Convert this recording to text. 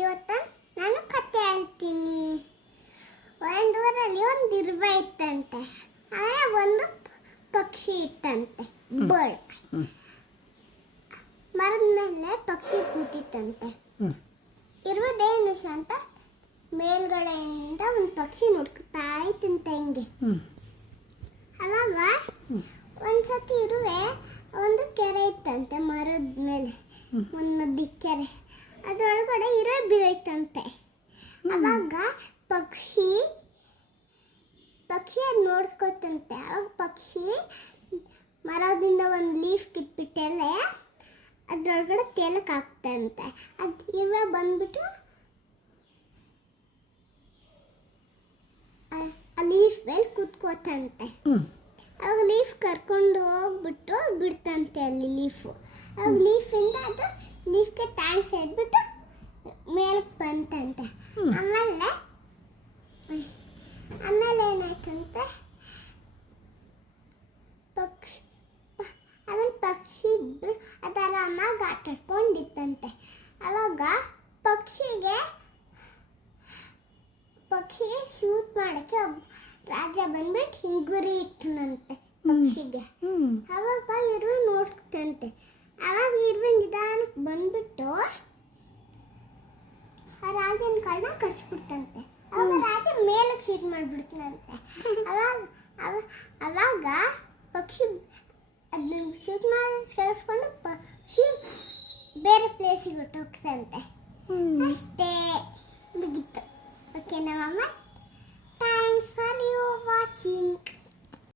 ಇವತ್ತು ನಾನು ಕತೆ ಹೇಳ್ತೀನಿ. ಒಂದೂರಲ್ಲಿ ಒಂದು ಇರುವೆ ಇತ್ತಂತೆ. ಆಮೇಲೆ ಒಂದು ಪಕ್ಷಿ ಇತ್ತಂತೆ, ಬರ್ಡ್. ಮರದ ಮೇಲೆ ಪಕ್ಷಿ ಕೂತಿತ್ತಂತೆ. ಇರುವುದೇನು ಅಂತ ಮೇಲ್ಗಡೆಯಿಂದ ಒಂದು ಪಕ್ಷಿ ನೋಡ್ಕೊತಾ ಇತ್ತಂತೆ ಹಿಂಗೆ. ಅವಾಗ ಒಂದ್ಸತಿ ಇರುವೆ ಒಂದು ಕೆರೆ ಇತ್ತಂತೆ ಮರದ ಮೇಲೆ, ಒಂದು ನದಿ ಕೆರೆ. ಅದರೊಳಗಡೆ ಇರುವೆ ಬೀಳೈತಂತೆ. ಅವಾಗ ಪಕ್ಷಿ ಅದು ನೋಡ್ಕೊತಂತೆ. ಅವಾಗ ಪಕ್ಷಿ ಮರದಿಂದ ಒಂದು ಲೀಫ್ ಕಿತ್ಬಿಟ್ಟೆಲೆ ಅದ್ರೊಳಗಡೆ ತೇಲಕ್ಕೆ ಆಗ್ತಂತೆ. ಅದು ಇರುವೆ ಬಂದ್ಬಿಟ್ಟು ಆ ಲೀಫ್ ಮೇಲೆ ಕೂತ್ಕೋತಂತೆ. ಅವಾಗ ಲೀಫ್ ಕರ್ಕೊಂಡು ಹೋಗ್ಬಿಟ್ಟು ಬಿಡ್ತಂತೆ ಅಲ್ಲಿ ಲೀಫು. ಅವಾಗ ಲೀಫಿಂದ ಅದು ಲೀಫ್ಗೆ ಟ್ಯಾಂಕ್ಸ್ ಹೇಳ್ಬಿಟ್ಟು ಮೇಲಕ್ಕೆ ಬಂತಂತೆ. ಆಮೇಲೆ ಏನಾಯ್ತಂತೆ, ಪಕ್ಷಿ ಇಬ್ರು ಅದರ ಅಮ್ಮಾಗ ಆಟಾಡ್ಕೊಂಡಿತ್ತಂತೆ. ಅವಾಗ ಪಕ್ಷಿಗೆ ಶೂಟ್ ಮಾಡಕ್ಕೆ ರಾಜ ಬಂದ್ಬಿಟ್ಟು ಹಿಂಗುರಿ ಇಟ್ಟನಂತೆ ಪಕ್ಷಿಗೆ. ಅವಾಗ ಇರುವೆ ನೋಡ್ತಂತೆ. ಅವಾಗ ಇರುವೆ ನಿಧಾನಕ್ಕೆ ಬಂದ್ಬಿಟ್ಟು ಆ ರಾಜನ ಕಳ್ಳ ಕಚ್ಬಿಡ್ತಂತೆ. ಅವಾಗ ರಾಜ ಮೇಲಕ್ಕೆ ಶೂಟ್ ಮಾಡ್ಬಿಡ್ತಾನಂತೆ. ಅವಾಗ ಪಕ್ಷಿ ಅದನ್ನ ಶೂಟ್ ಮಾಡಿ ಕೇಳಿಸ್ಕೊಂಡು ಪಕ್ಷಿ ಬೇರೆ ಪ್ಲೇಸಿಗೆ ಹೊಟ್ಟೋಗ್ತಂತೆ. ಅಷ್ಟೇ ಮುಗೀತು. ಓಕೆ ನಮ್ಮಮ್ಮ, ಥ್ಯಾಂಕ್ಸ್ ಫಾರ್ ಯು ವಾಚಿಂಗ್.